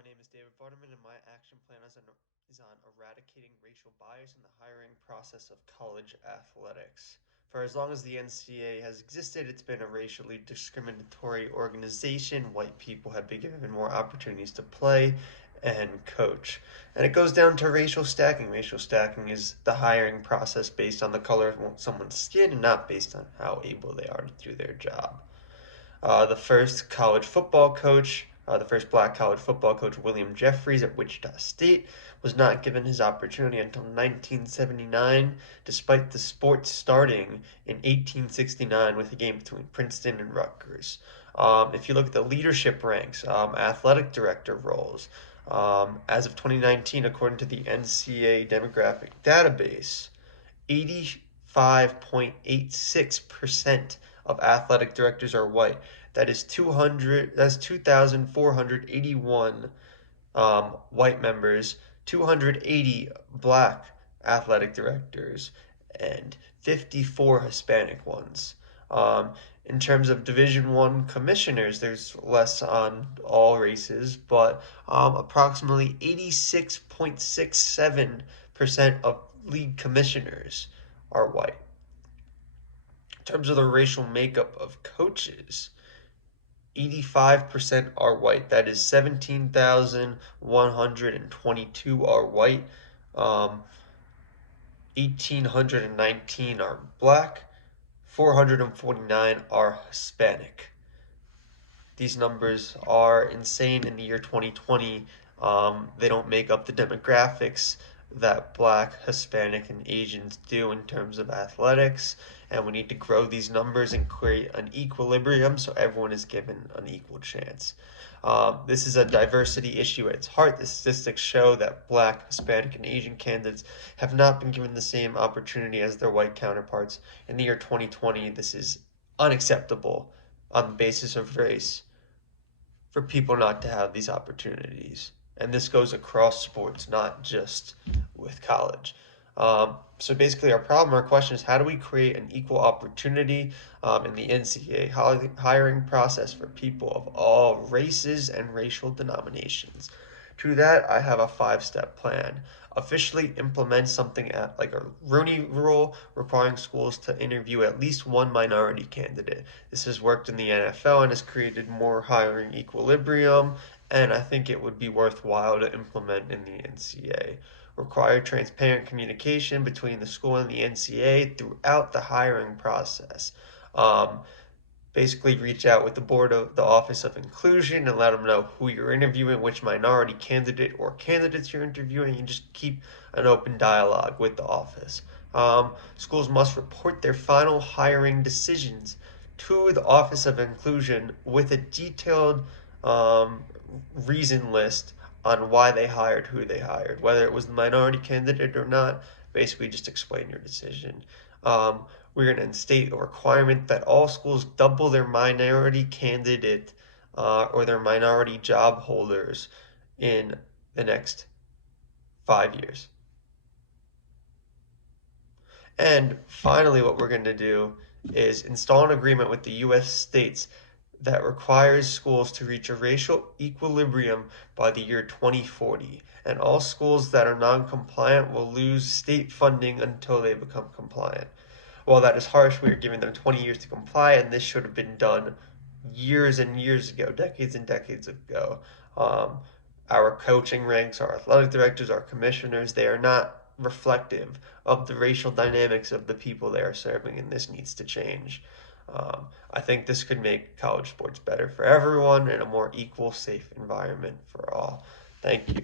My name is David Futterman, and my action plan is on eradicating racial bias in the hiring process of college athletics. For as long as the NCAA has existed, it's been a racially discriminatory organization. White people have been given more opportunities to play and coach. And it goes down to racial stacking. Racial stacking is the hiring process based on the color of someone's skin and not based on how able they are to do their job. The first black college football coach, William Jeffries at Wichita State, was not given his opportunity until 1979, despite the sport starting in 1869 with a game between Princeton and Rutgers. If you look at the leadership ranks, athletic director roles, as of 2019, according to the NCAA demographic database, 85.86% of athletic directors are white. That's 2,481 white members, 280 black athletic directors, and 54 Hispanic ones. In terms of Division One commissioners, there's less on all races, but approximately 86.67% of league commissioners are white. In terms of the racial makeup of coaches, 85% are white. That is 17,122 are white. 1,819 are black. 449 are Hispanic. These numbers are insane in the year 2020. They don't make up the demographics that black, Hispanic, and Asians do in terms of athletics. And we need to grow these numbers and create an equilibrium so everyone is given an equal chance. This is a diversity issue at its heart. The statistics show that black, Hispanic, and Asian candidates have not been given the same opportunity as their white counterparts. In the year 2020, this is unacceptable on the basis of race for people not to have these opportunities. And this goes across sports, not just with college. So basically, our question is how do we create an equal opportunity in the NCAA hiring process for people of all races and racial denominations? To that, I have a 5-step plan. Officially implement something like a Rooney Rule requiring schools to interview at least one minority candidate. This has worked in the NFL and has created more hiring equilibrium, and I think it would be worthwhile to implement in the NCAA. Require transparent communication between the school and the NCAA throughout the hiring process. Um, Basically reach out with the Office of Inclusion and let them know who you're interviewing, which minority candidate or candidates you're interviewing, and just keep an open dialogue with the office. Schools must report their final hiring decisions to the Office of Inclusion with a detailed um, reason list on why they hired who they hired, whether it was the minority candidate or not. Basically, just explain your decision. Um, we're going to instate a requirement that all schools double their minority candidate or their minority job holders in the next 5 years. And finally, what we're going to do is install an agreement with the U.S. states that requires schools to reach a racial equilibrium by the year 2040. And all schools that are non-compliant will lose state funding until they become compliant. While that is harsh, we are giving them 20 years to comply, and this should have been done years and years ago, decades and decades ago. Um, our coaching ranks, our athletic directors, our commissioners, they are not reflective of the racial dynamics of the people they are serving, and this needs to change. I think this could make college sports better for everyone and a more equal, safe environment for all. Thank you.